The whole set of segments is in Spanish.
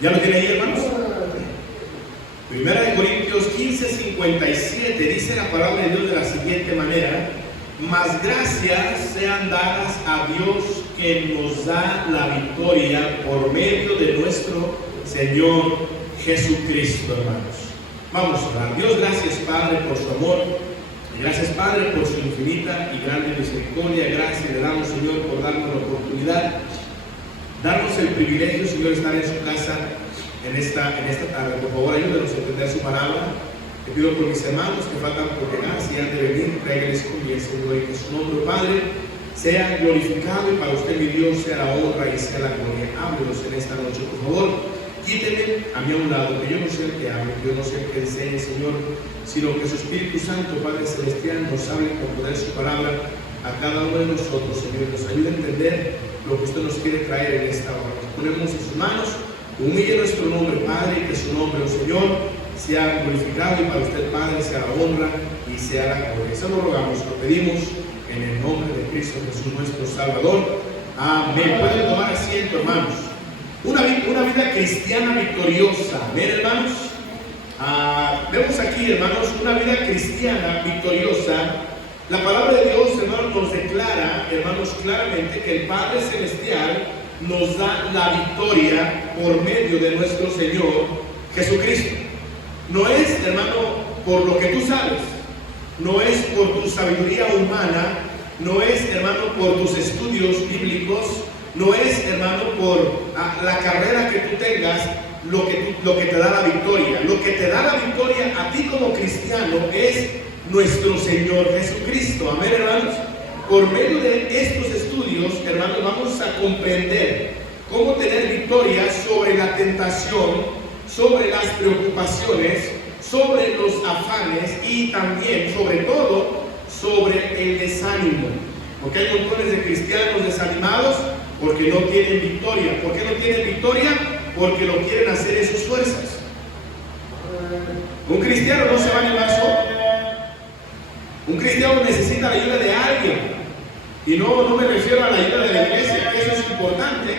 ¿Ya lo tiene ahí, hermanos? Primera de Corintios 15:57 dice la palabra de Dios de la siguiente manera: mas gracias sean dadas a Dios que nos da la victoria por medio de nuestro Señor Jesucristo, hermanos. Vamos a orar. Dios, gracias, Padre, por su amor. Gracias, Padre, por su infinita y grande misericordia. Gracias le damos, Señor, por darnos la oportunidad, darnos el privilegio, Señor, de estar en su casa en esta tarde. Por favor, ayúdenos a entender su palabra. Te pido por mis hermanos que faltan por llegar, si han de venir, tráiganles con bien, Señor, y que su nombre, Padre, sea glorificado, y para usted, mi Dios, sea la honra y sea la gloria. Háblenos en esta noche, por favor. Quíteme a mí a un lado, que yo no sé el que hable, que yo no sé el que enseñe, Señor, sino que su Espíritu Santo, Padre Celestial, nos hable con poder su palabra a cada uno de nosotros, Señor. Nos ayude a entender lo que usted nos quiere traer en esta hora. Nos ponemos en sus manos, humille nuestro nombre, Padre, y que su nombre, oh Señor, sea glorificado, y para usted, Padre, sea la honra y sea la gloria. Eso lo rogamos, lo pedimos en el nombre de Cristo Jesús, nuestro Salvador. Amén. Pueden tomar asiento, hermanos. Una vida cristiana victoriosa. Amén, hermanos. Vemos aquí, hermanos, una vida cristiana victoriosa. La palabra de Dios, hermanos, nos declara, hermanos, claramente que el Padre Celestial nos da la victoria por medio de nuestro Señor Jesucristo. No es, hermano, por lo que tú sabes, no es por tu sabiduría humana, no es, hermano, por tus estudios bíblicos, no es, hermano, por la carrera que tú tengas lo que te da la victoria. Lo que te da la victoria a ti como cristiano es nuestro Señor Jesucristo. Amén, hermanos. Por medio de estos estudios, hermanos, vamos a comprender cómo tener victoria sobre la tentación, sobre las preocupaciones, sobre los afanes y también, sobre todo, sobre el desánimo. Porque hay montones de cristianos desanimados porque no tienen victoria. ¿Por qué no tienen victoria? Porque lo quieren hacer en sus fuerzas. Un cristiano no se va a animar solo. Un cristiano necesita la ayuda de alguien. Y no me refiero a la ayuda de la iglesia, que eso es importante.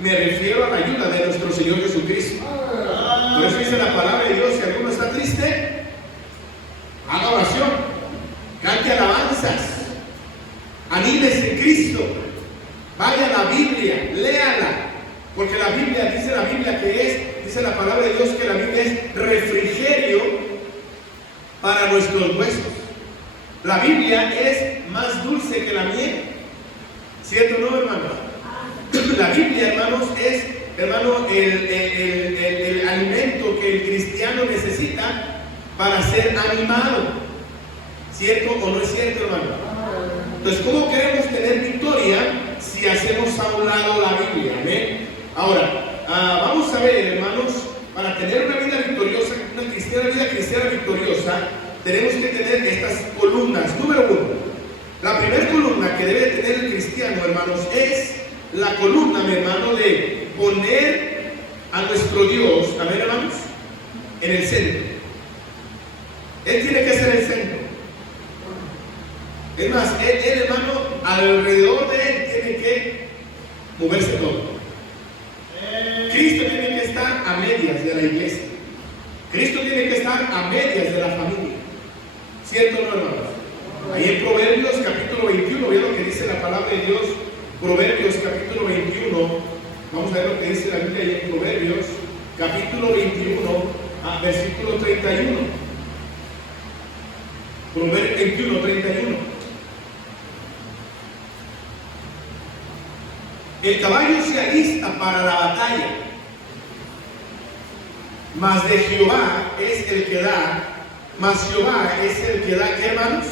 Me refiero a la ayuda de nuestro Señor Jesucristo. Por eso dice la palabra de Dios: si alguno está triste, haga oración, cante alabanzas, anímese en Cristo, vaya a la Biblia, léala, porque la Biblia, dice la Biblia dice la palabra de Dios que la Biblia es refrigerio para nuestros huesos. La Biblia es más dulce que la miel, ¿cierto o no, hermanos? La Biblia, hermanos, es, hermano, el alimento que el cristiano necesita para ser animado, ¿cierto o no es cierto, hermano? Entonces, ¿cómo queremos tener victoria si hacemos a un lado la Biblia? ¿Amén? Ahora, vamos a ver, hermanos, para tener una vida victoriosa, una vida cristiana victoriosa, tenemos que tener estas columnas. Número uno, la primera columna que debe tener el cristiano, hermanos, es la columna, mi hermano, de poner a nuestro Dios, amén, hermanos, en el centro. Él tiene que ser el centro. Es más, él, hermano, alrededor de él tiene que moverse todo. Cristo tiene que estar a medias de la iglesia. Cristo tiene que estar a medias de la familia. ¿Cierto o no, hermanos? Ahí en Proverbios capítulo 21, vean lo que dice la palabra de Dios. Proverbios capítulo 21, vamos a ver lo que dice la Biblia ahí en Proverbios capítulo 21, versículo 31. Proverbios 21, 31. El caballo se alista para la batalla, mas de Jehová es el que da, mas Jehová es el que da, ¿qué, hermanos?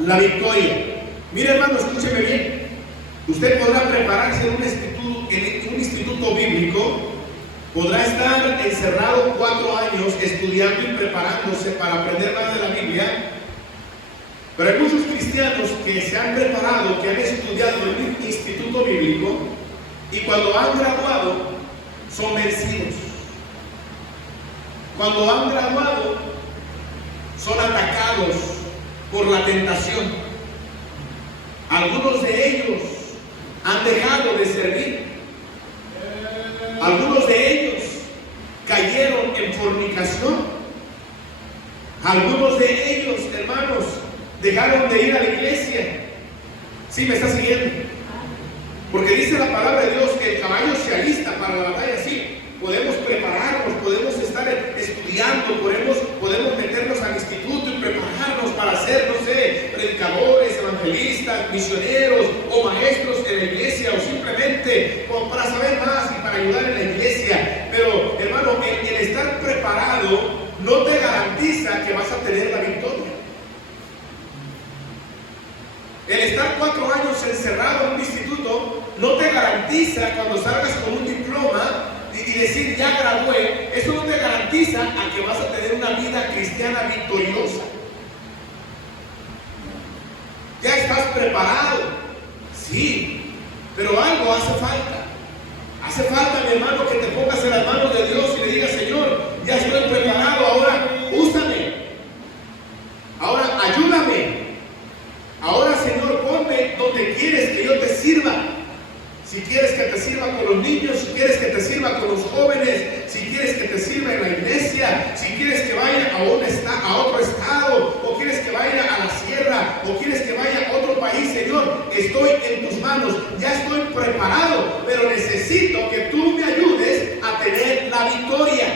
La victoria. Mire, hermano, escúcheme bien. Usted podrá prepararse en un instituto bíblico, podrá estar encerrado 4 años estudiando y preparándose para aprender más de la Biblia, pero hay muchos cristianos que se han preparado, que han estudiado en un instituto bíblico, y cuando han graduado son vencidos. Cuando han graduado son atacados por la tentación. Algunos de ellos han dejado de servir. Algunos de ellos cayeron en fornicación. Algunos de ellos, hermanos, dejaron de ir a la iglesia. ¿Sí me está siguiendo? Porque dice la palabra de Dios que el caballo se alista para la batalla. Sí, podemos prepararnos, podemos estar estudiando, podemos meternos al instituto y prepararnos para ser, no sé, predicadores, evangelistas, misioneros o maestros en la iglesia, o simplemente para saber más y para ayudar en la iglesia. Pero, hermano, el estar preparado no te garantiza que vas a tener la victoria. El estar 4 años encerrado en un instituto no te garantiza, cuando salgas con un diploma y decir ya gradué, eso no te garantiza a que vas a tener una vida cristiana victoriosa. Ya estás preparado, sí, pero algo hace falta. Hace falta, mi hermano, que te pongas en las manos de Dios y le digas: Señor, ya estoy preparado, ahora úsame, ahora ayúdame, ahora, Señor, ponme donde quieres que yo te sirva. Si quieres que te sirva con los niños, si quieres que te sirva con los jóvenes, si quieres que te sirva en la iglesia, si quieres que vaya a otro estado, o quieres que vaya a la sierra, o quieres que vaya a otro país, Señor, estoy en tus manos, ya estoy preparado, pero necesito que tú me ayudes a tener la victoria.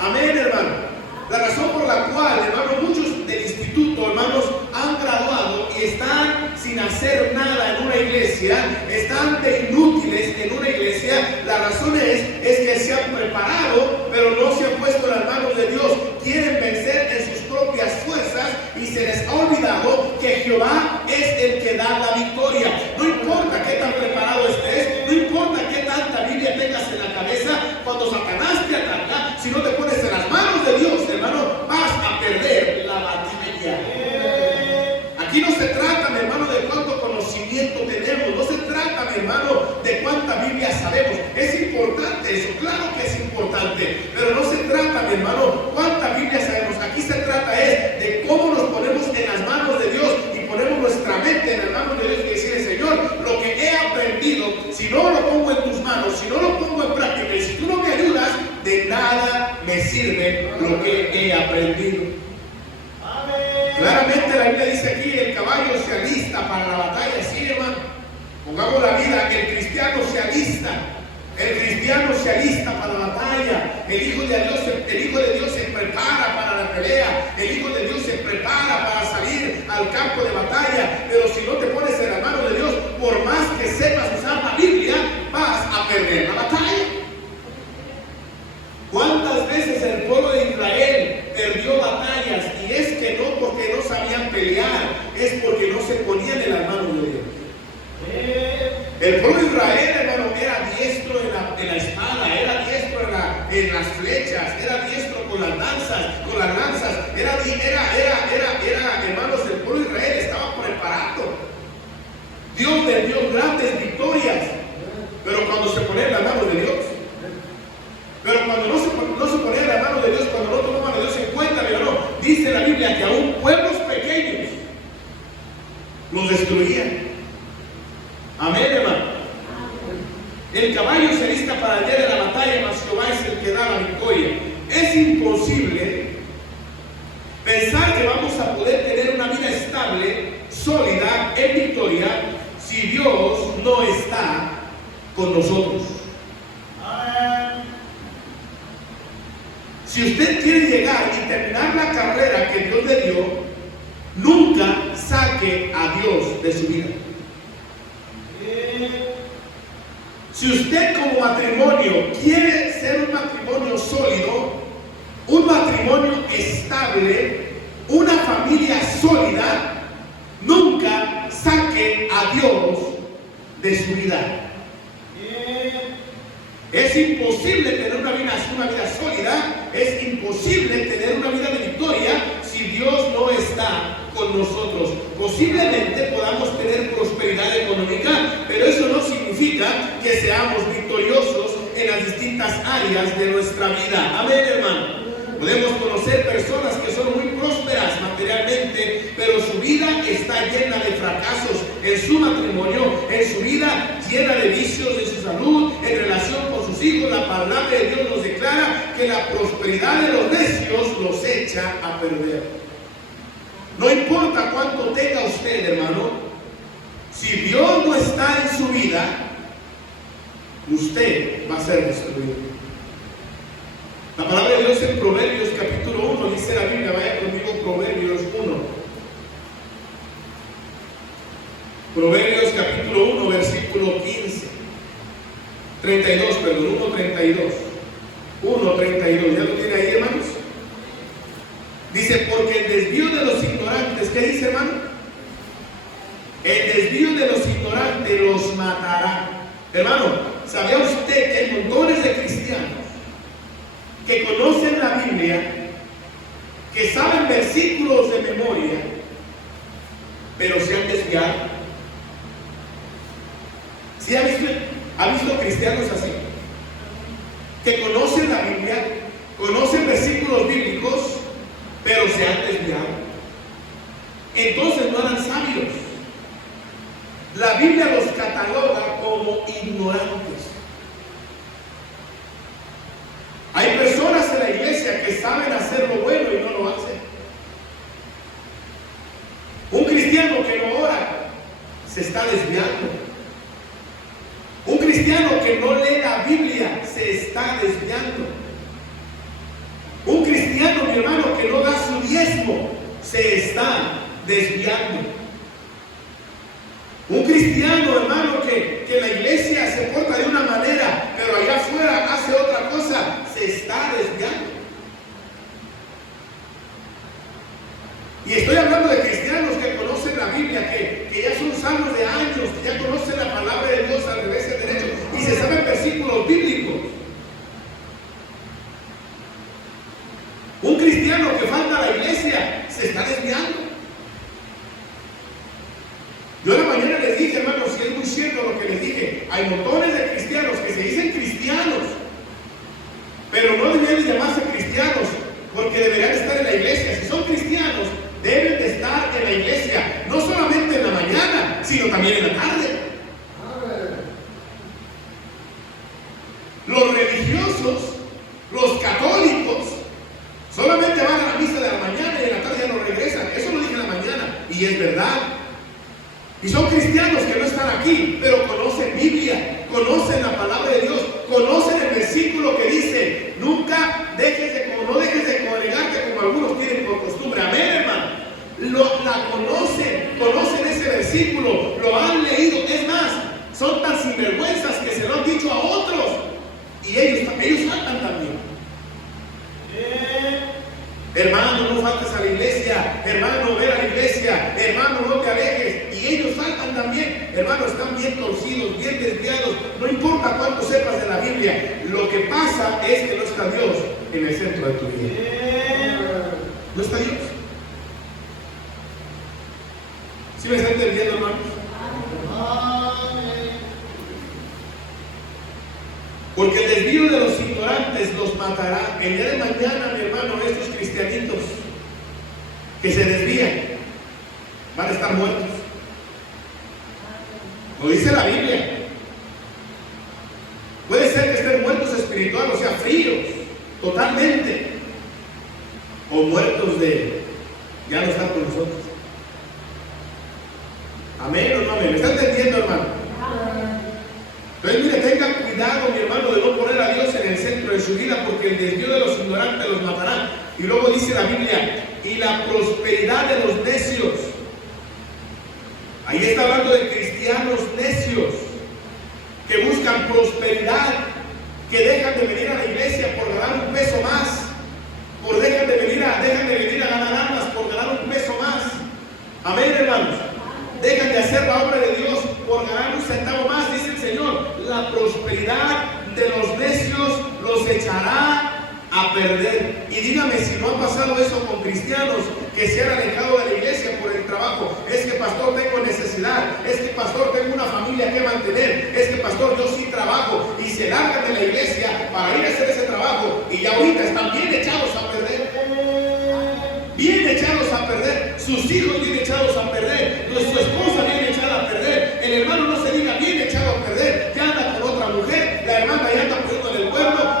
Amén, hermano. La razón por la cual, hermano, muchos del instituto, hermanos, han graduado y están sin hacer nada en una iglesia, están de inútiles en una iglesia, la razón es que se han preparado, pero no se han puesto en las manos de Dios. Quieren vencer en sus propias fuerzas y se les ha olvidado que Jehová es el que da la victoria. No importa qué tan preparado estés, no importa qué tanta Biblia tengas en la cabeza, cuando Satanás te ataca, si no te pones en las manos de Dios, hermano, vas a perder la batalla. Aquí no se trata, mi hermano, de cuánto conocimiento tenemos, no se trata, mi hermano, de cuánta Biblia sabemos. Es importante eso, claro que es importante, pero no se trata, mi hermano, cuánta Biblia sabemos. Aquí se trata de cómo nos ponemos en las manos de Dios y ponemos nuestra mente en las manos de Dios y decirle: Señor, lo que he aprendido, si no lo pongo en tus manos, si no lo pongo en práctica y si tú no me ayudas, de nada me sirve lo que he aprendido. Claramente la Biblia dice aquí: el caballo se alista para la batalla. Sí, hermano, pongamos la vida, el cristiano se alista. El cristiano se alista para la batalla. El Hijo de Dios se prepara para la pelea. El Hijo de Dios se prepara para salir al campo de batalla. Pero si no te pones en la mano de Dios, por más que sepas usar la Biblia, vas a perder la batalla. ¿Cuántas veces el pueblo de Israel perdió batallas? Y es que no porque no sabían pelear, es porque no se ponían en las manos de Dios. El pueblo de Israel, hermano, era diestro en la espada, era diestro en las flechas, era diestro con las lanzas, era, hermanos, el pueblo de Israel estaba preparado. Dios le dio grandes victorias, pero cuando se ponía en las manos de Dios, pero cuando no se ponía en las manos de Dios, cuando no tomaban a Dios en cuenta, hermano, dice la Biblia que aún pueblos pequeños los destruían. Amén, hermano. El caballo se alista para el día de la batalla, mas Jehová es el que da la victoria. Es imposible pensar que vamos a poder tener una vida estable, sólida, en victoria, si Dios no está con nosotros. Si usted quiere llegar y terminar la carrera que Dios le dio, nunca saque a Dios de su vida. Si usted como matrimonio quiere ser un matrimonio sólido, un matrimonio estable, una familia sólida, nunca saque a Dios de su vida. Es imposible tener una vida sólida, es imposible tener una vida de victoria si Dios no está con nosotros. Posiblemente podamos tener prosperidad económica, pero eso no significa que seamos victoriosos en las distintas áreas de nuestra vida. Amén, hermano. Podemos conocer personas que son muy prósperas materialmente, pero su vida está llena de fracasos en su matrimonio, en su vida llena de vicios, en su salud, en relación con sus hijos, la palabra de Dios nos declara que la prosperidad de los necios los echa a perder. No importa cuánto tenga usted, hermano, si Dios no está en su vida, usted va a ser destruido. La palabra de Dios en Proverbios capítulo 1 dice la Biblia, vaya conmigo, Proverbios 1. Proverbios capítulo 1, versículo 15. 32, perdón, 1:32. 1:32, ¿ya lo tiene ahí, hermanos? Dice, porque el desvío de los ignorantes, ¿qué dice, hermano? El desvío de los ignorantes los matará. Hermano, ¿sabía usted que hay montones de cristianos que conocen la Biblia, que saben versículos de memoria, pero se han desviado? ¿Sí ha visto cristianos así? Que conocen la Biblia, conocen versículos bíblicos, pero se han desviado. Entonces no eran sabios. La Biblia los cataloga como ignorantes. Hay personas en la iglesia que saben hacer lo bueno y no lo hacen. Un cristiano que no ora se está desviando. Un cristiano que no lee la Biblia se está desviando. Un cristiano, mi hermano, que no da su diezmo se está desviando. Un cristiano, hermano, que en la iglesia se porta de una manera, pero allá afuera hace otra cosa, se está desviando. Y estoy hablando de cristianos que conocen la Biblia, que ya son sanos de años, que ya conocen la palabra de Dios al revés y al derecho, y se saben versículos bíblicos. Un cristiano que falta a la iglesia se está desviando. Yo en la mañana les dije, hermanos, si es muy cierto lo que les dije, hay montones de cristianos que se dicen cristianos, pero no deberían llamarse cristianos, porque deberían estar en la iglesia. Si son cristianos, deben de estar en la iglesia, no solamente en la mañana, sino también en la tarde. Los religiosos, los católicos, solamente van a la misa de la mañana y en la tarde ya no regresan. Eso lo dije en la mañana, y es verdad. Y son cristianos que no están aquí, pero conocen Biblia, conocen la palabra de Dios, conocen el versículo que dice, nunca no dejes de congregarte como algunos tienen por costumbre. Amén, hermano. La conocen ese versículo, lo han leído. Es más, son tan sinvergüenzas que se lo han dicho a otros, y ellos saltan también. Hermano, no faltes a la iglesia. Hermano, ve a la iglesia. Hermano, no te alejes. Y ellos saltan también. Hermano, están bien torcidos, bien desviados. No importa cuánto sepas de la Biblia. Lo que pasa es que no está Dios en el centro de tu vida. No está Dios. ¿Sí me están entendiendo, hermanos? Porque el desvío de los ignorantes los matará. El día de mañana, mi hermano, estos cristianitos que se desvían van a estar muertos. Lo dice la Biblia. Puede ser que estén muertos espiritual, o sea, fríos, totalmente. O muertos de ya no estar con nosotros. Amén o no amén. ¿Me está entendiendo, hermano? Entonces, mire, tenga cuidado, mi hermano, de no poner a Dios en el centro de su vida, porque el desvío de los ignorantes los matará. Y luego dice la Biblia, y la prosperidad de los necios. Ahí está hablando de cristianos necios que buscan prosperidad, que dejan de venir a la iglesia por ganar un peso más, dejan de venir a ganar almas por ganar un peso más. Amén, hermanos. Dejan de hacer la obra de Dios por ganar un centavo más. Dice el Señor, la prosperidad de los necios los echará a perder. Y dígame si no ha pasado eso con cristianos que se han alejado de la iglesia por el trabajo. Es que, pastor, tengo necesidad. Es que, pastor, tengo una familia que mantener. Es que, pastor, yo sí trabajo. Y se largan de la iglesia para ir a hacer ese trabajo. Y ya ahorita están bien echados a perder. Bien echados a perder. Sus hijos bien echados a perder. Su esposa bien echada a perder. El hermano, no se diga, bien echado a perder. Ya anda con otra mujer. La hermana ya anda poniendo en el cuerno.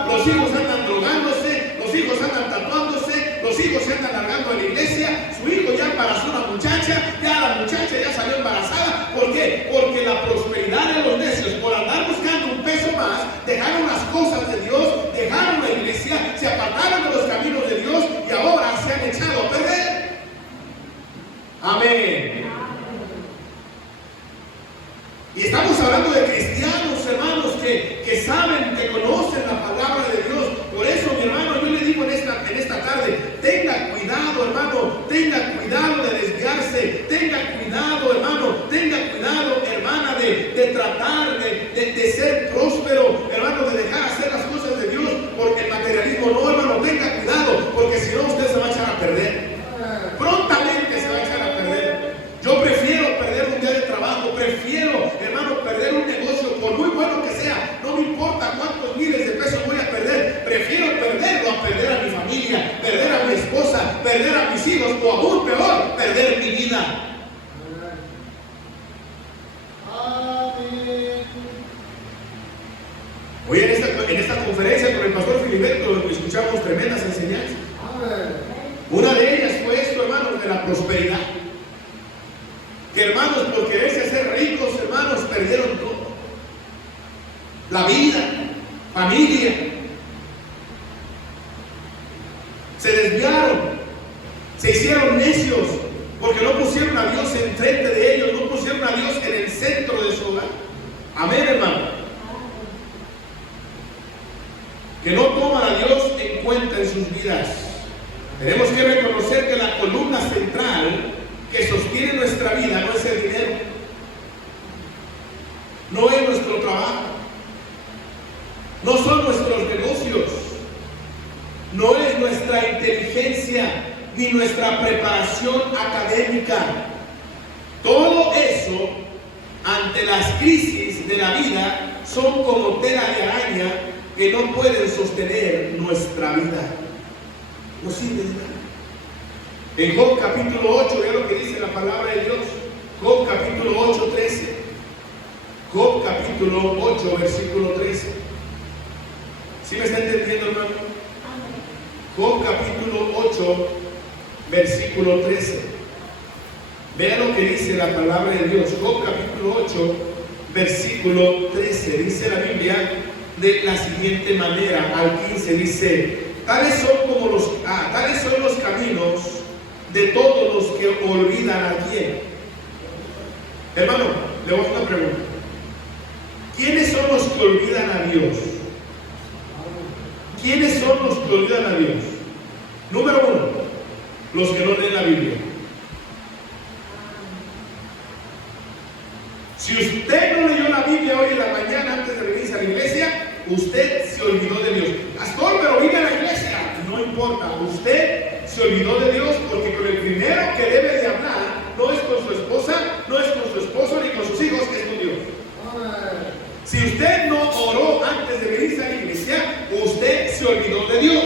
conferencia con el pastor Filiberto escuchamos tremendas enseñanzas. Una de ellas fue esto, hermanos, de la prosperidad. Que hermanos, por quererse hacer ricos, hermanos, perdieron todo. La vida, familia. Se desviaron, se hicieron necios, porque no pusieron a Dios enfrente de ellos, no pusieron a Dios en el centro de su hogar. Amén, hermano. Que no toman a Dios en cuenta en sus vidas. Tenemos que reconocer que la columna central que sostiene nuestra vida no es el dinero, no es nuestro trabajo, no son nuestros negocios, no es nuestra inteligencia ni nuestra preparación académica. Todo eso, ante las crisis de la vida, son como tela de araña que no pueden sostener nuestra vida. No sirve de nada. En Job capítulo 8, vea lo que dice la palabra de Dios. Job capítulo 8, 13. Job capítulo 8, versículo 13. ¿Sí me está entendiendo, hermano? Job capítulo 8, versículo 13. Vea lo que dice la palabra de Dios. Job capítulo 8, versículo 13. Dice la Biblia de la siguiente manera, al 15 dice: tales son los caminos de todos los que olvidan a quién. Hermano, le voy a hacer una pregunta. ¿Quiénes son los que olvidan a Dios? ¿Quiénes son los que olvidan a Dios? Número uno, los que no leen la Biblia. Si usted no leyó la Biblia hoy en la mañana antes de venirse a la iglesia, usted se olvidó de Dios. Pastor, pero vine a la iglesia. No importa, usted se olvidó de Dios, porque con el primero que debe de hablar no es con su esposa, no es con su esposo ni con sus hijos, que es con Dios. Si usted no oró antes de venirse a la iglesia, usted se olvidó de Dios.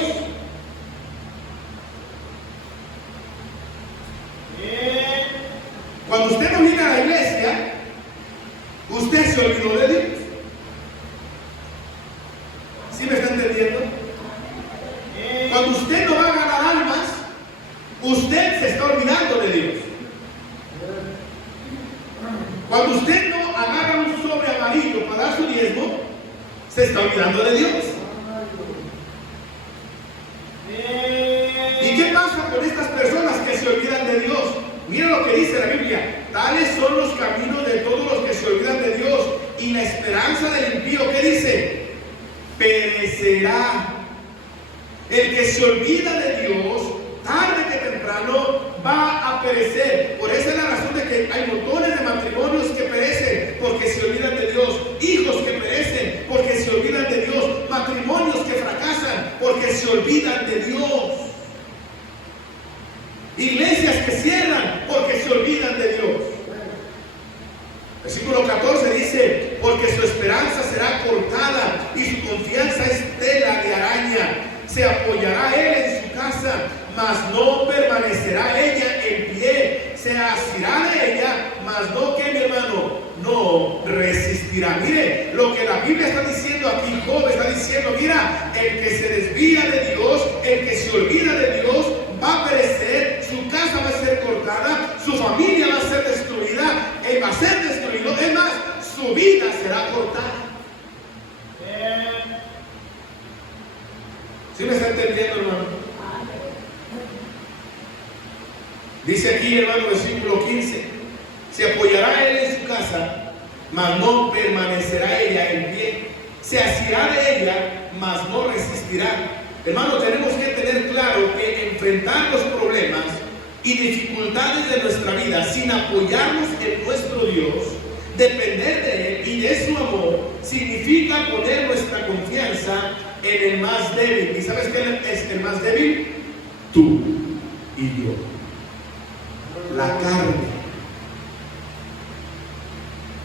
Cuando usted no viene a la iglesia, usted se olvidó de Dios. ¿Sí me está entendiendo? Cuando usted no va a ganar almas, usted se está olvidando de Dios. Cuando usted no agarra un sobre amarillo para dar su diezmo, se está olvidando de Dios. ¿Y qué pasa con estas personas que se olvidan de Dios? Mira lo que dice la Biblia: tales son los caminos de todos los que se olvidan de Dios, y la esperanza del impío, ¿qué dice? Perecerá. El que se olvida de Dios, tarde que temprano va a perecer. Por esa es la razón de que hay montones de matrimonios que perecen porque se olvidan de Dios, hijos que perecen porque se olvidan de Dios, matrimonios que fracasan porque se olvidan de Dios, iglesias que cierran porque se olvidan de Dios. Versículo 14 dice: porque su esperanza será cortada y su confianza es tela de araña. Se apoyará él en su casa, mas no permanecerá ella en pie. Se asirá de ella, mas no, que mi hermano, no resistirá. Mire lo que la Biblia está diciendo aquí. Job está diciendo: mira, el que se desvía de Dios, el que se olvida de Dios, va a perecer, su casa va a ser cortada, su familia va a ser destruida, él va a ser destruido, es más, su vida será cortada. ¿Sí me está entendiendo, hermano? Dice aquí, hermano, versículo 15: se apoyará él en su casa, mas no permanecerá ella en pie. Se asirá de ella, mas no resistirá. Hermano, tenemos que tener claro que enfrentar los problemas y dificultades de nuestra vida sin apoyarnos en nuestro Dios, depender de Él y de su amor, significa poner nuestra confianza en el más débil. ¿Y sabes quién es el más débil? Tú y yo. La carne.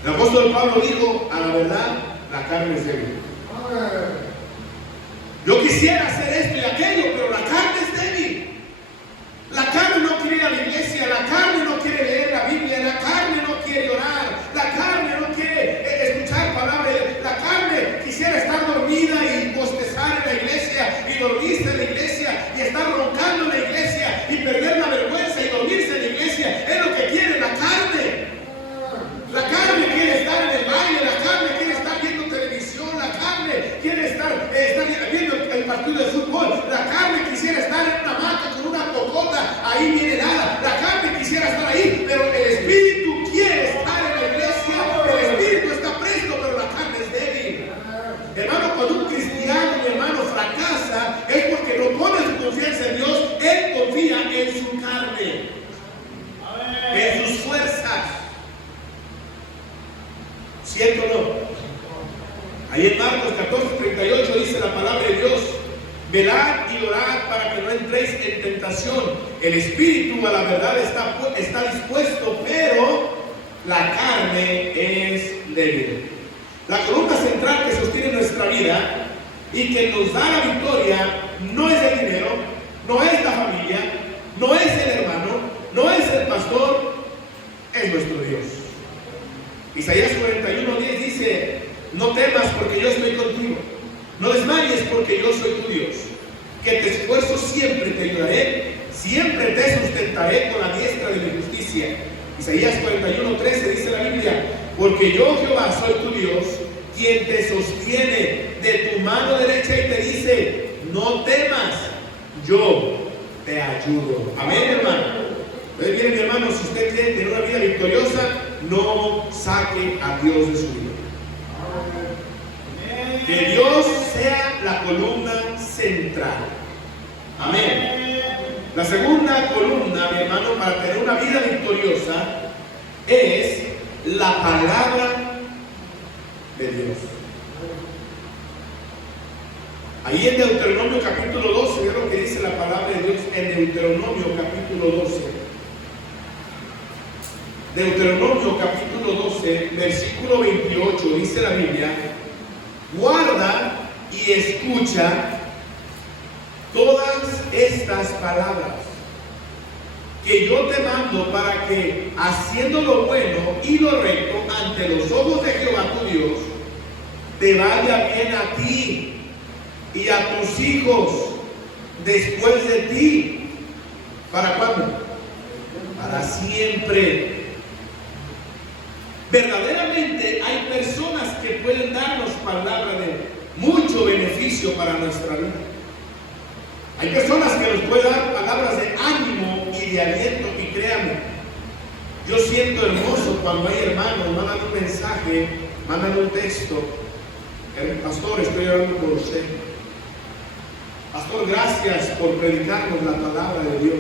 El apóstol Pablo dijo: a la verdad, la carne es débil. Yo quisiera hacer esto y aquello, pero la carne es débil. La carne no quiere ir a la iglesia, la carne no quiere leer la Biblia, la carne no quiere orar, la carne no quiere escuchar palabras, la carne quisiera estar dormida y bostezar partido de fútbol. La carne quisiera estar en una hamaca con una cocota ahí bien helada. La carne quisiera estar ahí, pero el espíritu quiere estar en la iglesia. El espíritu está presto, pero la carne es débil. Hermano, cuando un cristiano, mi hermano, fracasa, es porque no pone su confianza en Dios. Él confía en su carne, en sus fuerzas. ¿Cierto o no? Ahí en Marcos 14:38 dice la palabra de Dios: velad y orad para que no entréis en tentación. El espíritu a la verdad está dispuesto, pero la carne es débil. La columna central que sostiene nuestra vida y que nos da la victoria no es el dinero, no es la familia, no es el hermano, no es el pastor, es nuestro Dios. Isaías 41:10 dice: no temas porque yo estoy contigo, no desmayes porque yo soy tu Dios, que te esfuerzo siempre, te ayudaré, siempre te sustentaré con la diestra de mi justicia. Isaías 41:13 dice la Biblia: porque yo, Jehová, soy tu Dios, quien te sostiene de tu mano derecha y te dice: no temas, yo te ayudo. Amén, hermano. Entonces, bien, mi hermano, si usted quiere tener una vida victoriosa, no saque a Dios de su vida. Que Dios sea la columna central. Amén. La segunda columna, mi hermano, para tener una vida victoriosa es la palabra de Dios. Ahí en Deuteronomio capítulo 12, ve lo que dice la palabra de Dios en Deuteronomio capítulo 12. Deuteronomio capítulo 12, versículo 28, dice la Biblia: guarda y escucha todas estas palabras que yo te mando, para que, haciendo lo bueno y lo recto ante los ojos de Jehová tu Dios, te vaya bien a ti y a tus hijos después de ti. ¿Para cuándo? Para siempre. Verdaderamente hay personas que pueden darnos palabra de mucho beneficio para nuestra vida. Hay personas que nos pueden dar palabras de ánimo y de aliento, y créanme, yo siento hermoso cuando hay hermanos, mandan un mensaje, mandan un texto: pastor, estoy orando por usted. Pastor, gracias por predicarnos la palabra de Dios.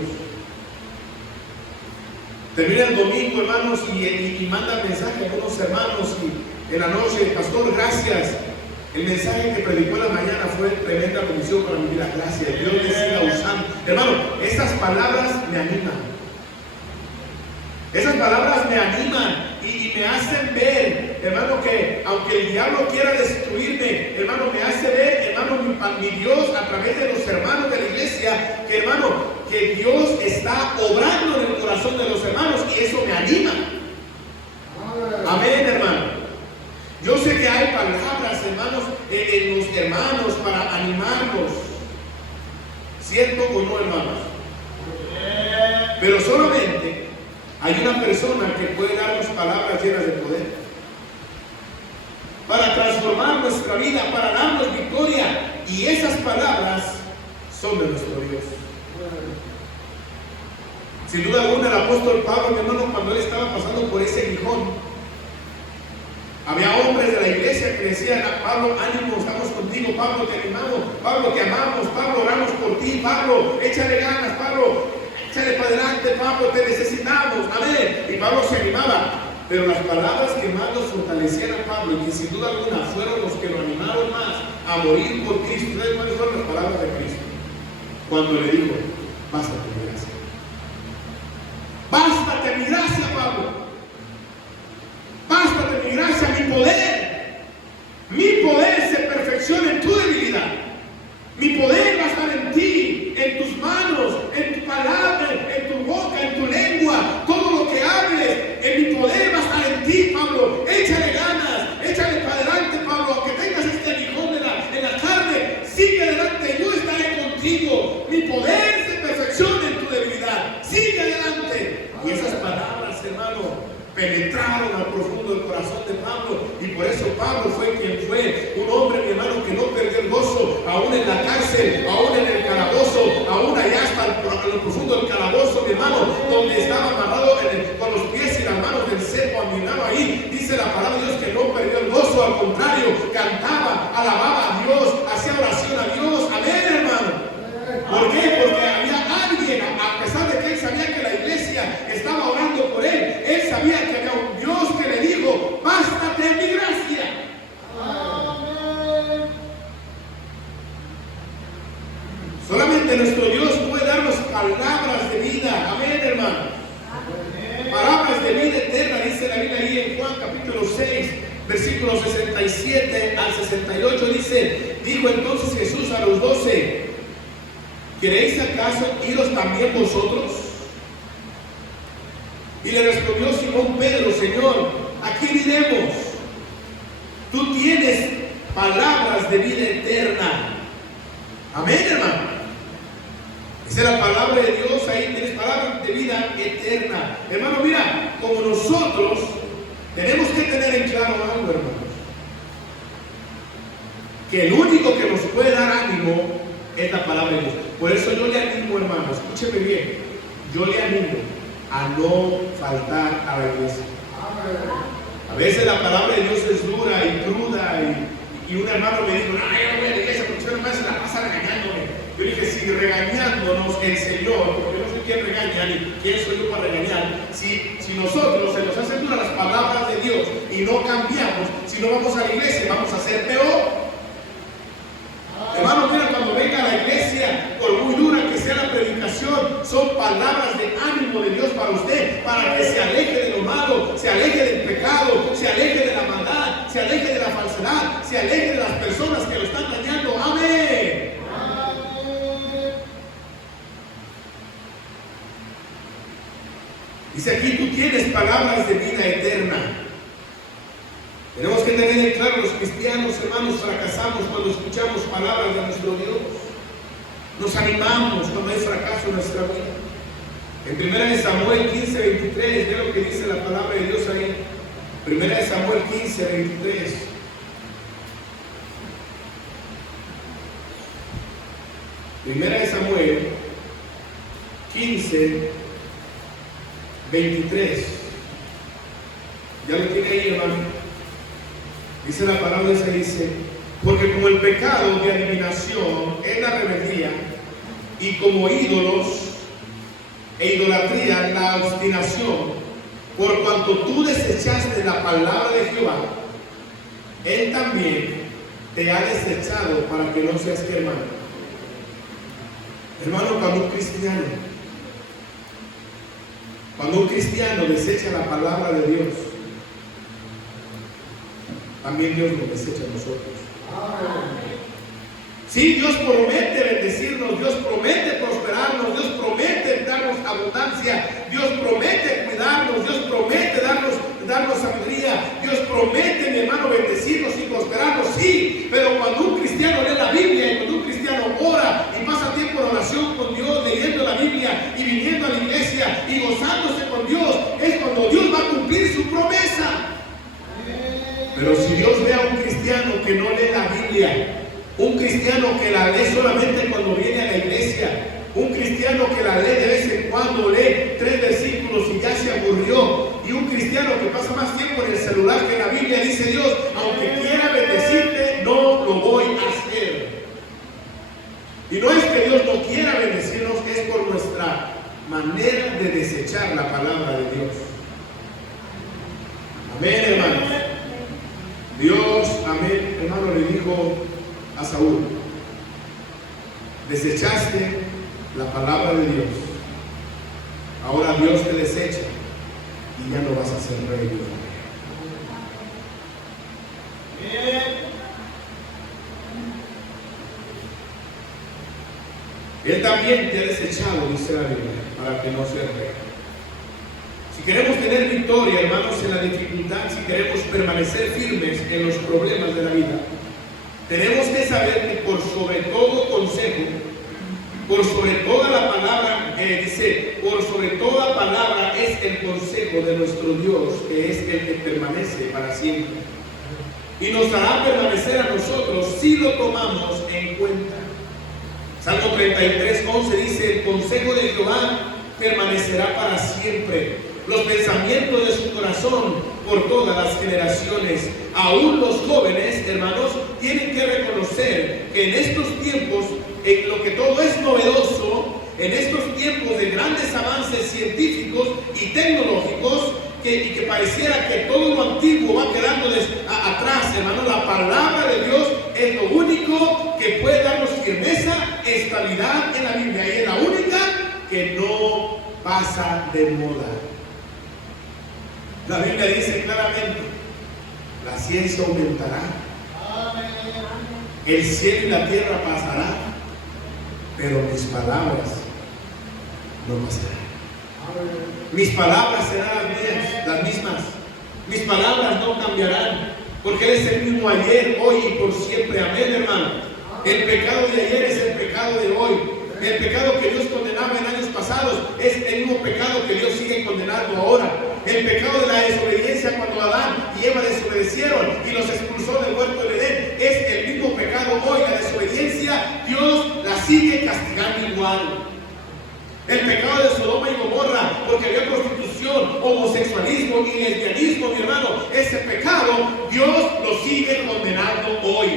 Termina el domingo, hermanos, y manda mensaje a algunos hermanos, y en la noche: pastor, gracias. El mensaje que predicó en la mañana fue tremenda bendición para mi vida. Gracias. Dios le siga usando. Hermano, esas palabras me animan. Esas palabras me animan y me hacen ver, hermano, que aunque el diablo quiera destruirme, hermano, me hace ver, hermano, mi Dios a través de los hermanos de la iglesia, que, hermano, que Dios está obrando en el corazón de los hermanos, y eso me anima. Amén, hermano. Yo sé que hay palabras, hermanos, en los hermanos para animarnos. ¿Cierto o no, hermanos? Pero solamente hay una persona que puede darnos palabras llenas de poder para transformar nuestra vida, para darnos victoria. Y esas palabras son de nuestro Dios. Sin duda alguna, el apóstol Pablo, mi hermano, cuando él estaba pasando por ese aguijón, había hombres de la iglesia que decían: Pablo, ánimo, estamos contigo. Pablo, te animamos. Pablo, te amamos. Pablo, oramos por ti. Pablo, échale ganas. Pablo, échale para adelante. Pablo, te necesitamos. Amén. Y Pablo se animaba. Pero las palabras que más nos fortalecían a Pablo, y que sin duda alguna fueron los que lo animaron más a morir por Cristo, ¿sabes cuáles fueron las palabras de Cristo? Cuando le dijo: bástate mi gracia. Bástate mi gracia, Pablo. Bástate mi gracia, mi poder. Mi poder se perfecciona en tu debilidad. Mi poder va a estar en ti, en tus manos, en tu palabra, en tu boca, en tu lengua. Todo lo que hables, en mi poder va a estar en ti, Pablo. Échale ganas, échale para adelante, Pablo. Aunque tengas este aguijón en la carne, sigue adelante, yo estaré contigo. Mi poder se perfecciona en tu debilidad. Sigue adelante. Y esas palabras, hermano, penetraron al profundo del corazón de Pablo, y por eso Pablo fue quien fue, un hombre, mi hermano, que no perdió el gozo, aún en la cárcel. cárcel, aún en el calabozo, aún allá hasta lo profundo del calabozo, mi hermano, donde estaba amarrado con los pies y las manos del cepo, aminado ahí. Dice la palabra de Dios que no perdió el gozo, al contrario, cantaba, alababa a Dios, hacía oración a Dios. Amén, hermano. ¿Por qué? Porque había alguien, a pesar de que él sabía que la iglesia estaba orando por él, él sabía que había un Dios que le dijo: bástate en mi gracia. Amén. Solamente nuestro Dios puede darnos palabras de vida. Amén, hermano. Amén. Palabras de vida eterna, dice la Biblia ahí en Juan capítulo 6, versículos 67 al 68, dice: dijo entonces Jesús a los 12: ¿queréis acaso iros también vosotros? Y le respondió Simón Pedro: Señor, ¿a quién iremos? Tú tienes palabras de vida eterna. Amén, hermano. Esa es la palabra de Dios, ahí tienes palabras de vida eterna. Hermano, mira, como nosotros tenemos que tener en claro algo, hermanos, que el único que nos puede dar ánimo es la palabra de Dios. Por eso yo le animo, hermano, escúcheme bien, yo le animo a no faltar a la iglesia. A veces la palabra de Dios es dura y cruda, y un hermano me dijo: no, yo no voy a la iglesia porque usted nomás se la pasa regañándome. Yo dije: si regañándonos el Señor, porque no soy quien regaña ni quién soy yo para regañar, si nosotros se nos hacen duras las palabras de Dios y no cambiamos, si no vamos a la iglesia, vamos a ser peor. Hermano, mira, cuando venga a la iglesia, por muy dura que sea la predicación, son palabras de ánimo de Dios para usted, para que se aleje de lo malo, se aleje del pecado, se aleje de la maldad, se aleje de la falsedad, se aleje de las personas que lo están dañando. Amén. Dice aquí: tú tienes palabras de vida eterna. Tenemos que tener en claro, los cristianos, hermanos, fracasamos cuando escuchamos palabras de nuestro Dios. Nos animamos cuando hay fracaso en nuestra vida. En 1 Samuel 15, 23, ve lo que dice la palabra de Dios ahí. 1 Samuel 15, 23. Primera de Samuel 15, 23. Ya lo tiene ahí, hermano. Dice la palabra esa, dice: porque como el pecado de adivinación es la rebeldía, y como ídolos e idolatría la obstinación, por cuanto tú desechaste la palabra de Jehová, Él también te ha desechado para que no seas que hermano. Hermano, cuando un cristiano desecha la palabra de Dios, también Dios nos desecha a nosotros. Sí, Dios promete bendecirnos, Dios promete prosperarnos, Dios promete darnos abundancia, Dios promete cuidarnos, Dios promete darnos sabiduría, Dios promete, mi hermano, bendecirnos y prosperarnos, sí. Pero cuando un cristiano lee la Biblia, y cuando un cristiano ora y pasa tiempo en oración con Dios, leyendo la Biblia y viniendo a la iglesia y gozándose con Dios, es cuando Dios va a cumplir su promesa. Pero si Dios ve a un cristiano que no lee la Biblia, un cristiano que la lee solamente cuando viene a la iglesia, un cristiano que la lee de vez en cuando, lee 3 versículos y ya se aburrió, y un cristiano que pasa más tiempo en el celular que en la Biblia, dice Dios: aunque quiera bendecirte, no lo voy a hacer. Y no es que Dios no quiera bendecirnos, es por nuestra manera de desechar la palabra de Dios. Amén, hermanos. Dios, amén, hermano, le dijo a Saúl: desechaste la palabra de Dios, ahora Dios te desecha y ya no vas a ser rey. Él también te ha desechado, dice la Biblia, para que no seas rey. Si queremos tener victoria, hermanos, en la dificultad, si queremos permanecer firmes en los problemas de la vida, tenemos que saber que por sobre todo consejo, por sobre toda la palabra, dice, por sobre toda palabra es el consejo de nuestro Dios, que es el que permanece para siempre. Y nos hará permanecer a nosotros si lo tomamos en cuenta. Salmo 33:11 dice: el consejo de Jehová permanecerá para siempre, los pensamientos de su corazón por todas las generaciones. Aún los jóvenes, hermanos, tienen que reconocer que en estos tiempos, en lo que todo es novedoso, en estos tiempos de grandes avances científicos y tecnológicos, y que pareciera que todo lo antiguo va quedando atrás, hermano, la palabra de Dios es lo único que puede darnos firmeza, estabilidad en la Biblia, y es la única que no pasa de moda. La Biblia dice claramente: la ciencia aumentará, el cielo y la tierra pasarán, pero mis palabras no pasarán. Mis palabras serán las mismas. Mis palabras no cambiarán, porque Él es el mismo ayer, hoy y por siempre. Amén, hermano. El pecado de ayer es el pecado de hoy. El pecado que Dios condenaba en años pasados es el mismo pecado que Dios sigue condenando ahora. El pecado de la desobediencia, cuando Adán y Eva desobedecieron y los expulsó del huerto del Edén, es el mismo pecado hoy. La desobediencia, Dios la sigue castigando igual. El pecado de Sodoma y Gomorra, porque había prostitución, homosexualismo y lesbianismo, mi hermano, ese pecado Dios lo sigue condenando hoy.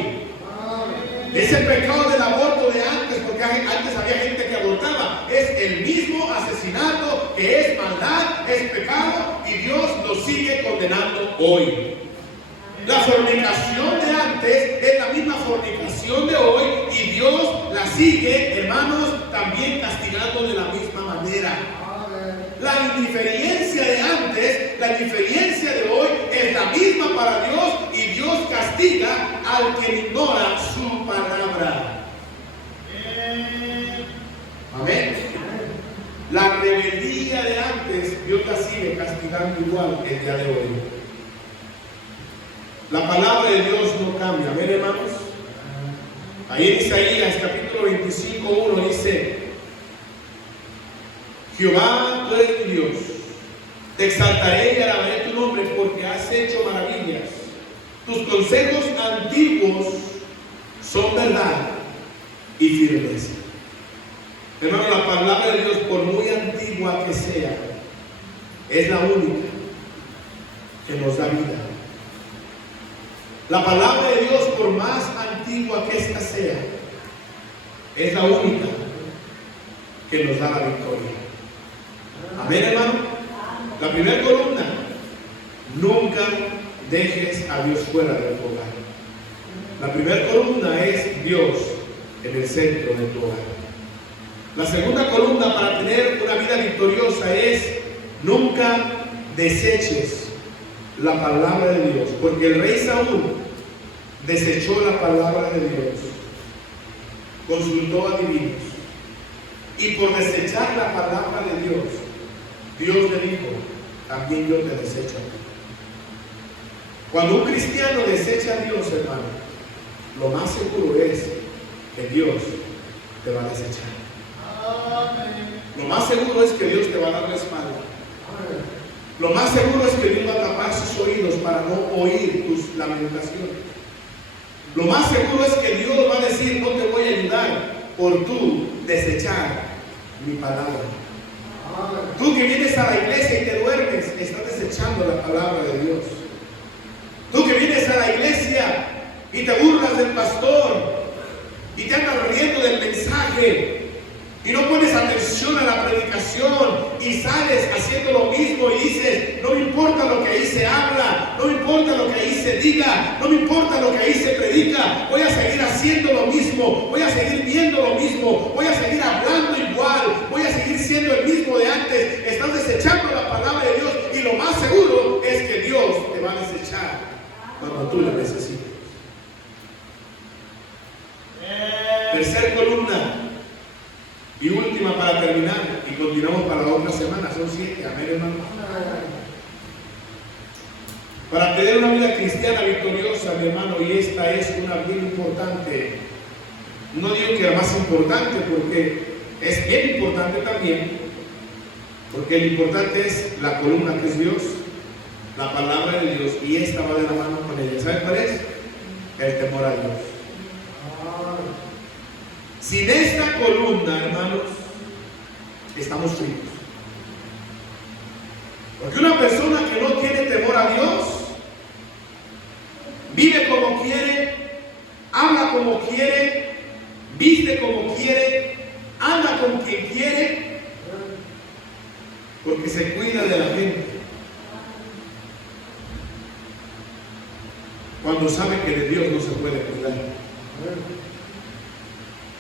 Ese pecado del aborto de antes, porque antes había gente que abortaba, es el mismo asesinato, que es maldad, es pecado, y Dios lo sigue condenando hoy. La fornicación de antes es la misma fornicación de hoy, y Dios la sigue, hermanos, también castigando de la misma manera. La indiferencia de antes, la indiferencia de hoy es la misma para Dios, y Dios castiga al que ignora su palabra. Amén. La rebeldía de antes, Dios la sigue castigando igual el día de hoy. La palabra de Dios no cambia. Amén, hermanos. Ahí en Isaías capítulo 25:1 dice: Jehová, tú eres mi Dios, te exaltaré y alabaré tu nombre, porque has hecho maravillas. Tus consejos antiguos son verdad y firmeza. Hermano, la palabra de Dios, por muy antigua que sea, es la única que nos da vida. La palabra de Dios, por más antigua que ésta sea, es la única que nos da la victoria. Amén, hermano. La primera columna: nunca dejes a Dios fuera de tu hogar. La primera columna es Dios en el centro de tu hogar. La segunda columna para tener una vida victoriosa es: nunca deseches la palabra de Dios, porque el rey Saúl desechó la palabra de Dios, consultó a divinos, y por desechar la palabra de Dios, Dios le dijo: también yo te desecho a ti. Cuando un cristiano desecha a Dios, hermano, lo más seguro es que Dios te va a desechar. Lo más seguro es que Dios te va a dar la espalda. Lo más seguro es que Dios va a tapar sus oídos para no oír tus lamentaciones. Lo más seguro es que Dios va a decir: no te voy a ayudar por tú desechar mi palabra. Tú que vienes a la iglesia y te duermes, estás desechando la palabra de Dios. Tú que vienes a la iglesia y te burlas del pastor y te andas riendo del mensaje y no pones atención a la predicación y sales haciendo lo mismo y dices: no me importa lo que ahí se habla, no me importa lo que ahí se diga, no me importa lo que ahí se predica, voy a seguir haciendo lo mismo, voy a seguir viendo lo mismo, voy a seguir hablando igual, voy a seguir siendo el mismo de antes. Estás desechando la palabra de Dios, y lo más seguro es que Dios te va a desechar cuando tú le necesites. Tercer columna y última para terminar, y continuamos para la otra semana. Son 7, amén, hermano. Para tener una vida cristiana victoriosa, mi hermano, y esta es una bien importante. No digo que la más importante, porque es bien importante también, porque lo importante es la columna que es Dios, la palabra de Dios, y esta va de la mano con ella. ¿Saben cuál es? El temor a Dios. Sin esta columna, hermanos, estamos fritos. Porque una persona que no tiene temor a Dios, vive como quiere, habla como quiere, viste como quiere, anda con quien quiere, porque se cuida de la gente. Cuando sabe que de Dios no se puede cuidar.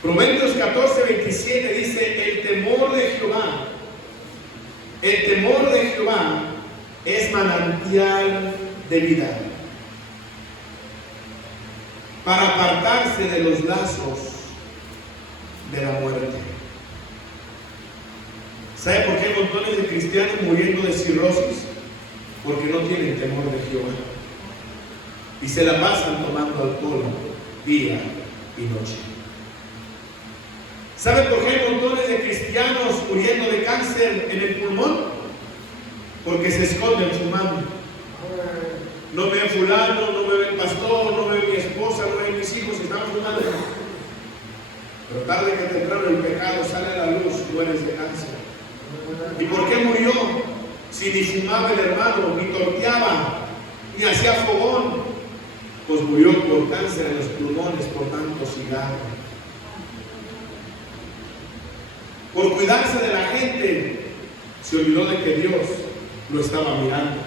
Proverbios 14:27 dice: el temor de Jehová es manantial de vida, para apartarse de los lazos de la muerte. ¿Sabe por qué hay montones de cristianos muriendo de cirrosis? Porque no tienen temor de Jehová y se la pasan tomando alcohol día y noche. ¿Sabe por qué hay montones de cristianos muriendo de cáncer en el pulmón? Porque se esconden fumando. No me ven fulano, no me ven pastor, no me ven mi esposa, no me ven mis hijos, están fumando. Pero tarde que temprano el pecado sale a la luz, mueres de cáncer. ¿Y por qué murió? Si ni fumaba el hermano, ni torteaba, ni hacía fogón, pues murió por cáncer en los pulmones por tanto cigarro. Por cuidarse de la gente, se olvidó de que Dios lo estaba mirando.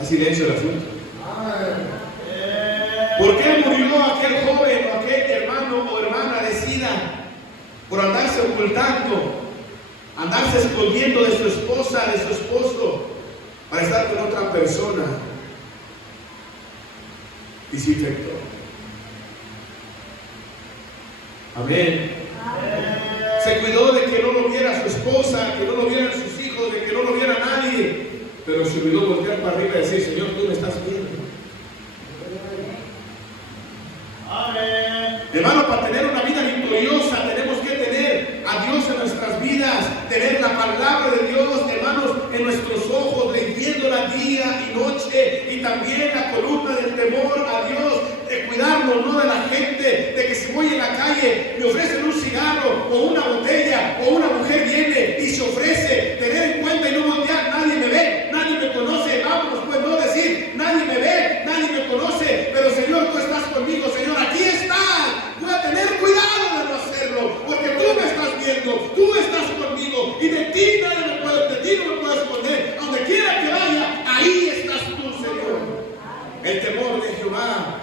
A silencio el asunto. ¿Por qué murió aquel joven o aquel hermano o hermana de SIDA? Por andarse ocultando, andarse escondiendo de su esposa, de su esposo, para estar con otra persona. Y se infectó. Amén. Se cuidó de que no lo viera su esposa, que no lo vieran sus hijos, de que no lo viera nadie. Pero se olvidó voltear para arriba y decir: Señor, tú me estás viendo. Amén. Hermano, para tener una vida victoriosa tenemos que tener a Dios en nuestras vidas, tener la palabra de Dios, hermanos, en nuestros ojos, leyéndola día y noche, y también la columna del temor a Dios, de cuidarnos, no de la gente, de que si voy en la calle, me ofrecen un cigarro o una botella, o una mujer viene y se ofrece, tener en cuenta y no voltear: nadie me ve, nadie me conoce, vámonos, pues no decir: nadie me ve, nadie me conoce, pero Señor, tú estás conmigo, Señor, aquí estás. Voy a tener cuidado de no hacerlo, porque tú me estás viendo, tú estás conmigo, y de ti nadie me puede, de ti no me puedes esconder. Donde quiera que vaya, ahí estás tú, Señor. El temor de Jehová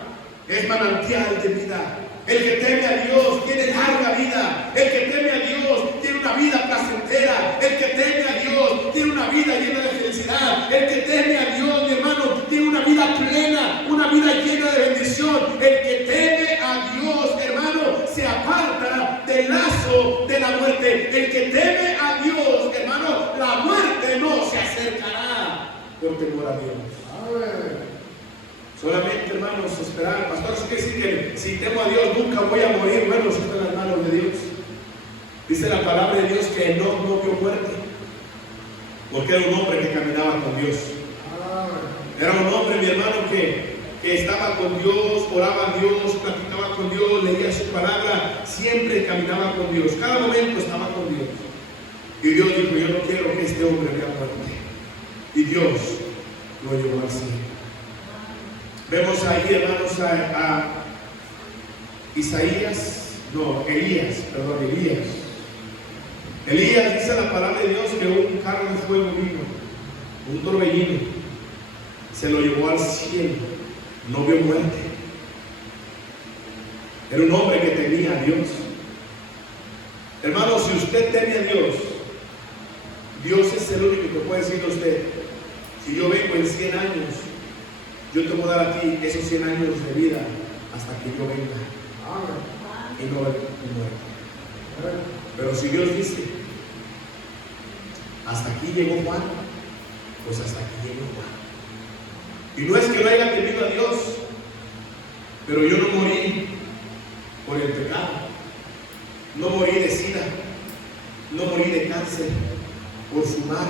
es manantial de vida. El que teme a Dios tiene larga vida. El que teme a Dios tiene una vida placentera. El que teme a Dios tiene una vida llena de felicidad. El que teme a Dios, mi hermano, tiene una vida plena, una vida llena de bendición. El que teme a Dios, hermano, se aparta del lazo de la muerte. El que teme a Dios, hermano, la muerte no se acercará por temor a Dios. Amén. Solamente, hermanos, esperar. Pastor, eso quiere decir que si temo a Dios nunca voy a morir. Bueno, eso está en las manos de Dios. Dice la palabra de Dios que Enoc no vio muerte, porque era un hombre que caminaba con Dios. Era un hombre, mi hermano, que estaba con Dios, oraba a Dios, platicaba con Dios, leía su palabra, siempre caminaba con Dios. Cada momento estaba con Dios. Y Dios dijo: yo no quiero que este hombre vea muerte. Y Dios lo llevó al cielo. Vemos ahí, hermanos, a Elías. Elías, dice la palabra de Dios, que un carro de fuego vino, un torbellino, se lo llevó al cielo, no vio muerte. Era un hombre que temía a Dios. Hermano, si usted teme a Dios, Dios es el único que puede decirle a usted: si yo vengo en 100 años, yo te voy a dar a ti esos 100 años de vida hasta que yo venga. Y no muerte. Pero si Dios dice: hasta aquí llegó Juan, pues hasta aquí llegó Juan. Y no es que no haya temido a Dios, pero yo no morí por el pecado, no morí de SIDA, no morí de cáncer por fumar,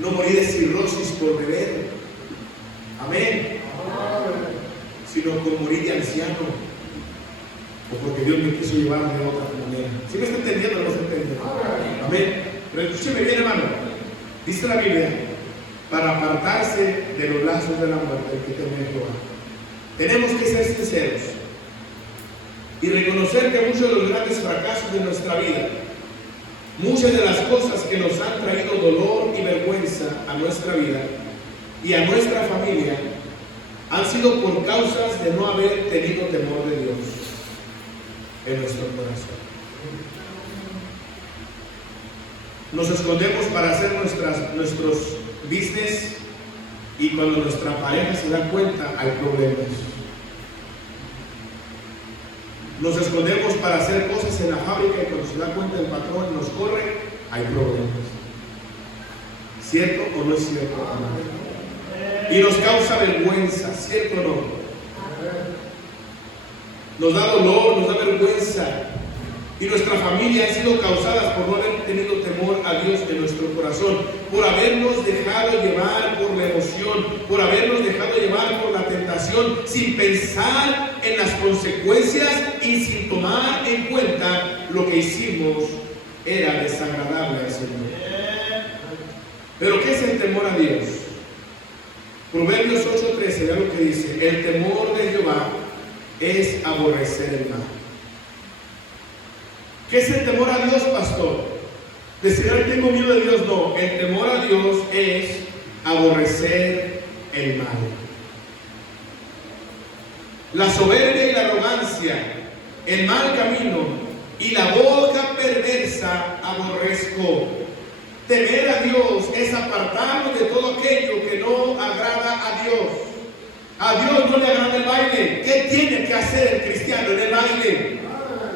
no morí de cirrosis por beber. Amén. Sino por morir de anciano. o porque Dios me quiso llevar de otra manera. ¿Sí me está entendiendo o no está entendiendo? Amén. Pero escúcheme bien, hermano. Dice la Biblia, para apartarse de los lazos de la muerte, el que teme a Jehová. Tenemos que ser sinceros y reconocer que muchos de los grandes fracasos de nuestra vida, muchas de las cosas que nos han traído dolor y vergüenza a nuestra vida y a nuestra familia, han sido por causas de no haber tenido temor de Dios en nuestro corazón. Nos escondemos para hacer nuestros business, y cuando nuestra pareja se da cuenta, hay problemas. Nos escondemos para hacer cosas en la fábrica, y cuando se da cuenta el patrón y nos corre, hay problemas. ¿Cierto o no es cierto? Y nos causa vergüenza, ¿cierto o no? Nos da dolor, nos da vergüenza. Y nuestra familia ha sido causadas por no haber tenido temor a Dios en nuestro corazón, por habernos dejado llevar por la emoción, por habernos dejado llevar por la tentación, sin pensar en las consecuencias y sin tomar en cuenta lo que hicimos era desagradable al Señor. Pero ¿qué es el temor a Dios? Proverbios 8:13, vean lo que dice: el temor de Jehová es aborrecer el mal. ¿Qué es el temor a Dios, pastor? Decir, "Ay, tengo miedo de Dios". No, el temor a Dios es aborrecer el mal. La soberbia y la arrogancia, el mal camino y la boca perversa aborrezco. Temer a Dios es apartarnos de todo aquello que no agrada a Dios. A Dios no le agrada el baile. ¿Qué tiene que hacer el cristiano en el baile?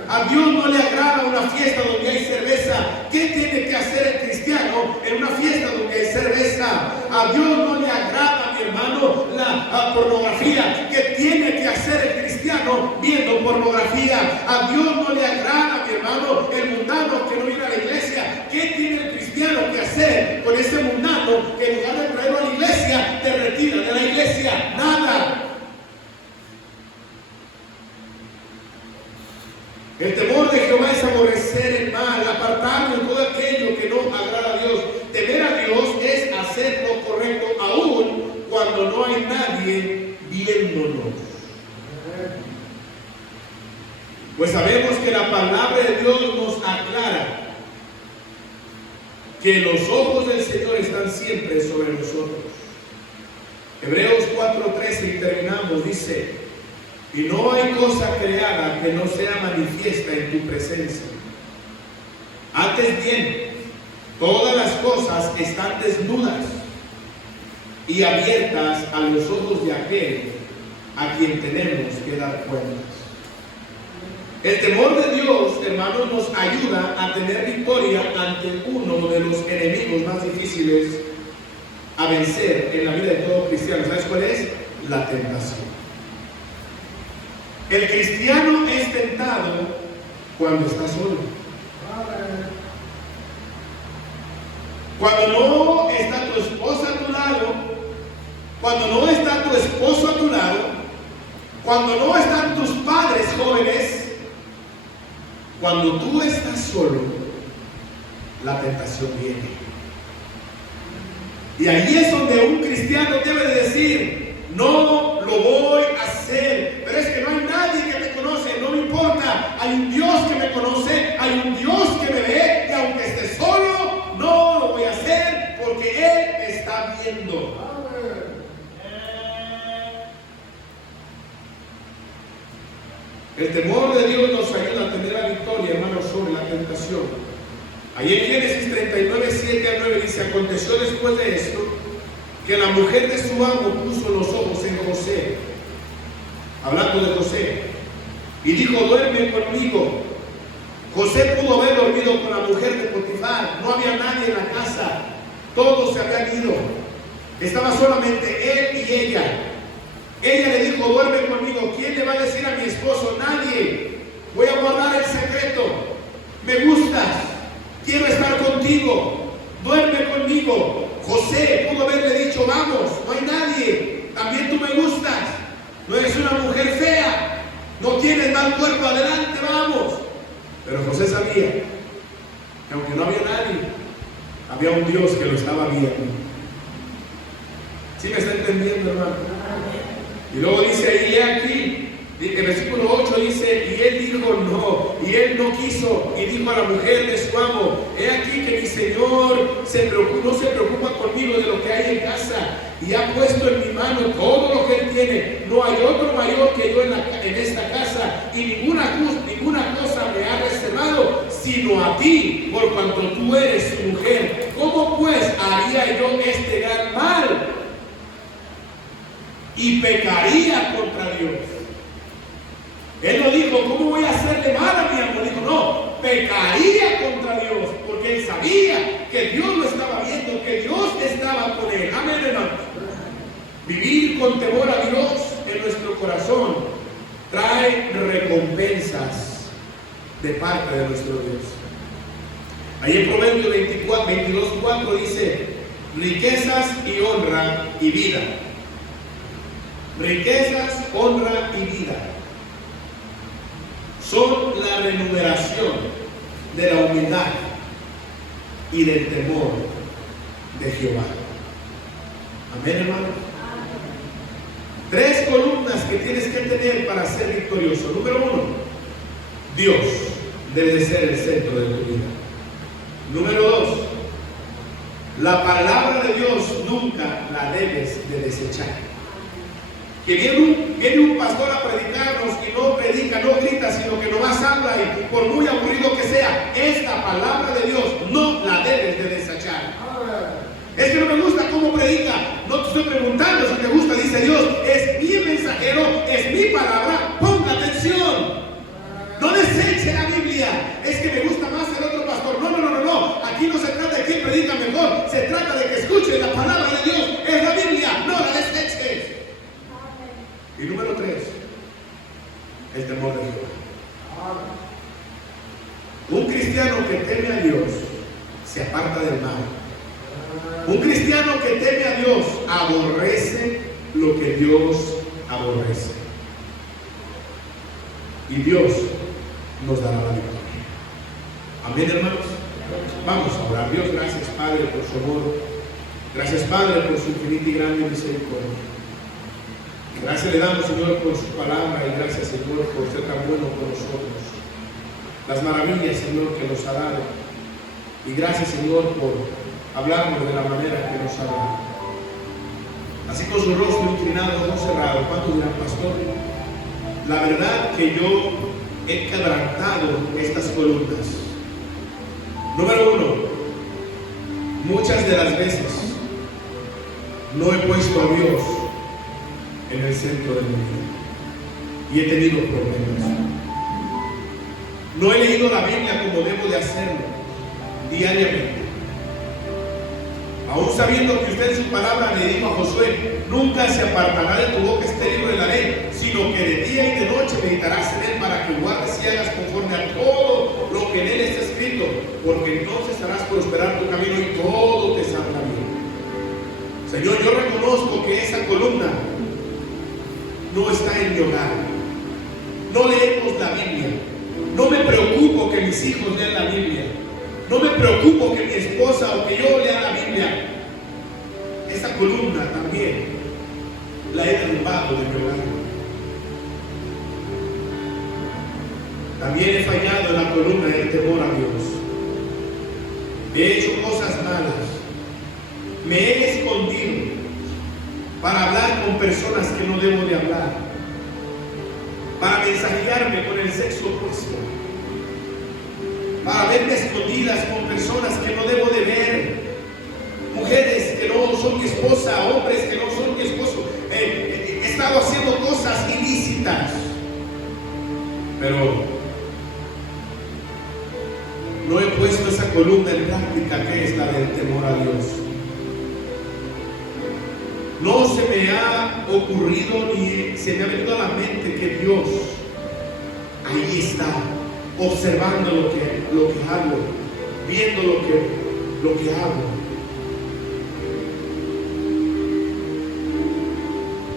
A Dios no le agrada una fiesta donde hay cerveza. ¿Qué tiene que hacer el cristiano en una fiesta donde hay cerveza? A Dios no le agrada, mi hermano, la pornografía. ¿Qué tiene que hacer el cristiano viendo pornografía? A Dios no le agrada, mi hermano, el mundano que no viene a la iglesia. ¿Qué tiene el cristiano que hacer con ese mundano que en lugar de traerlo a la iglesia te retira de la iglesia? Nada. El temor de Jehová es aborrecer el mal, apartarnos de todo aquello que no agrada a Dios. Temer a Dios es hacer lo correcto aún cuando no hay nadie viéndonos. Pues sabemos que la palabra de Dios nos aclara que los ojos del Señor están siempre sobre nosotros. Hebreos 4:13 y terminamos, dice: y no hay cosa creada que no sea manifiesta en tu presencia. Antes bien, todas las cosas están desnudas y abiertas a los ojos de aquel a quien tenemos que dar cuentas. El temor de Dios, hermanos, nos ayuda a tener victoria ante uno de los enemigos más difíciles a vencer en la vida de todo cristiano. ¿Sabes cuál es? La tentación. El cristiano es tentado cuando está solo. Cuando no está tu esposa a tu lado, cuando no está tu esposo a tu lado, cuando no están tus padres jóvenes, cuando tú estás solo, la tentación viene. Y ahí es donde un cristiano debe de decir: no lo voy a hacer. Pero es que no hay nadie que me conoce, no me importa. Hay un Dios que me conoce, hay un Dios que me ve, y aunque esté solo, no lo voy a hacer porque Él me está viendo. El temor de Dios nos ayuda a tener la victoria, hermanos, sobre la tentación. Ahí en Génesis 39:7-9 dice: aconteció después de esto que la mujer de su amo puso los ojos en José, hablando de José, y dijo: duerme conmigo. José pudo haber dormido con la mujer de Potifar. No había nadie en la casa, todos se habían ido, estaba solamente él y ella. Ella le dijo: duerme conmigo. ¿Quién le va a decir a mi esposo? Nadie. Voy a guardar el secreto. Me gustas, quiero estar contigo, duerme conmigo. José pudo haberle dicho: vamos, no hay nadie, también tú me gustas, no eres una mujer fea, no tienes mal cuerpo, adelante. sabía que aunque no había nadie, había un Dios que lo estaba viendo. ¿Sí me está entendiendo, hermano? Y luego dice ahí, aquí, el versículo 8 dice, y él dijo no, y él no quiso, y dijo a la mujer de su amo, he aquí que mi Señor no se preocupa conmigo de lo que hay en casa, y ha puesto en mi mano todo lo que él tiene. No hay otro mayor que yo en esta casa, y ninguna cosa me ha reservado, sino a ti, por cuanto tú eres su mujer. ¿Cómo pues haría yo este gran mal? Y pecaría contra Dios. Él no dijo, ¿cómo voy a hacerle mal a mi amor? Dijo, no, pecaría contra Dios, porque él sabía que Dios lo estaba viendo, que Dios estaba con él. Amén, hermanos. Vivir con temor a Dios en nuestro corazón trae recompensas de parte de nuestro Dios. Ahí en Proverbios 22:4 dice, riquezas y honra y vida. Riquezas, honra y vida son la remuneración de la humildad y del temor de Jehová. Amén, hermano. 3 columnas que tienes que tener para ser victorioso. Número 1, Dios debe de ser el centro de tu vida. Número 2, la palabra de Dios nunca la debes de desechar. Que viene un pastor a predicarnos y no predica, no grita, sino que nomás habla, y por muy aburrido que sea, esta palabra de Dios no la debes de desechar. Es que no me gusta cómo predica. No te estoy preguntando si te gusta, dice Dios. Es mi mensajero, es mi palabra, ponga atención. No deseche la Biblia. Es que me gusta más el otro pastor. No. Aquí no se trata de quién predica mejor. Se trata de que escuches la palabra de Dios. Es la Biblia, no la deseches. Y número 3, el temor de Jehová. Un cristiano que teme a Dios se aparta del mal. Un cristiano que teme a Dios aborrece lo que Dios aborrece. Y Dios nos dará la victoria. Amén, hermanos. Vamos a orar. Dios, gracias, Padre, por su amor. Gracias, Padre, por su infinita y grande misericordia. Gracias le damos, Señor, por su palabra, y gracias, Señor, por ser tan bueno con nosotros. Las maravillas, Señor, que nos ha dado. Y gracias, Señor, por hablarnos de la manera que nos ha dado. Así con su rostro inclinado, ojos cerrados, ¿cuántos dirán, pastor? La verdad que yo he quebrantado estas columnas. Número 1, muchas de las veces no he puesto a Dios en el centro de mi vida y he tenido problemas. No he leído la Biblia como debo de hacerlo diariamente, aún sabiendo que usted en su palabra le dijo a Josué, nunca se apartará de tu boca este libro de la ley, sino que de día y de noche meditarás en él, para que guardes y hagas conforme a todo lo que en él está escrito, porque entonces harás prosperar tu camino y todo te saldrá bien. Señor, yo reconozco que esa columna no está en mi hogar. No leemos la Biblia. No me preocupo que mis hijos lean la Biblia. No me preocupo que mi esposa o que yo lea la Biblia. Esa columna también la he derrumbado de mi hogar. También he fallado en la columna del temor a Dios. He hecho cosas malas. Me he escondido para hablar con personas que no debo de hablar, para mensajearme con el sexo opuesto, para verme escondidas con personas que no debo de ver, mujeres que no son mi esposa, hombres que no son mi esposo. He estado haciendo cosas ilícitas, pero no he puesto esa columna en práctica, que es la del temor a Dios. No se me ha ocurrido ni se me ha venido a la mente que Dios ahí está, observando lo que hago, viendo lo que hago.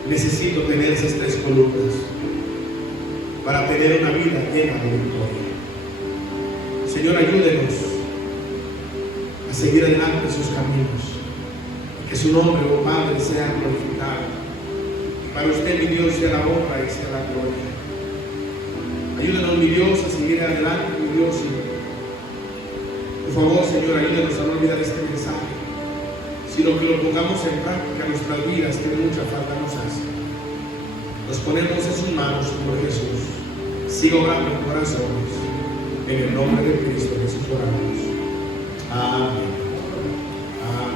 Necesito tener esas 3 columnas para tener una vida llena de victoria. Señor, ayúdenos a seguir adelante en sus caminos. Que su nombre, oh Padre, sea glorificado. Para usted, mi Dios, sea la honra y sea la gloria. Ayúdenos, mi Dios, a seguir adelante, mi Dios. Por favor, Señor, ayúdenos a no olvidar este mensaje, sino que lo pongamos en práctica en nuestras vidas, que mucha falta nos hace. Nos ponemos en sus manos, Señor Jesús. Siga obrando en corazones. En el nombre de Cristo Jesús oramos. Amén. Amén.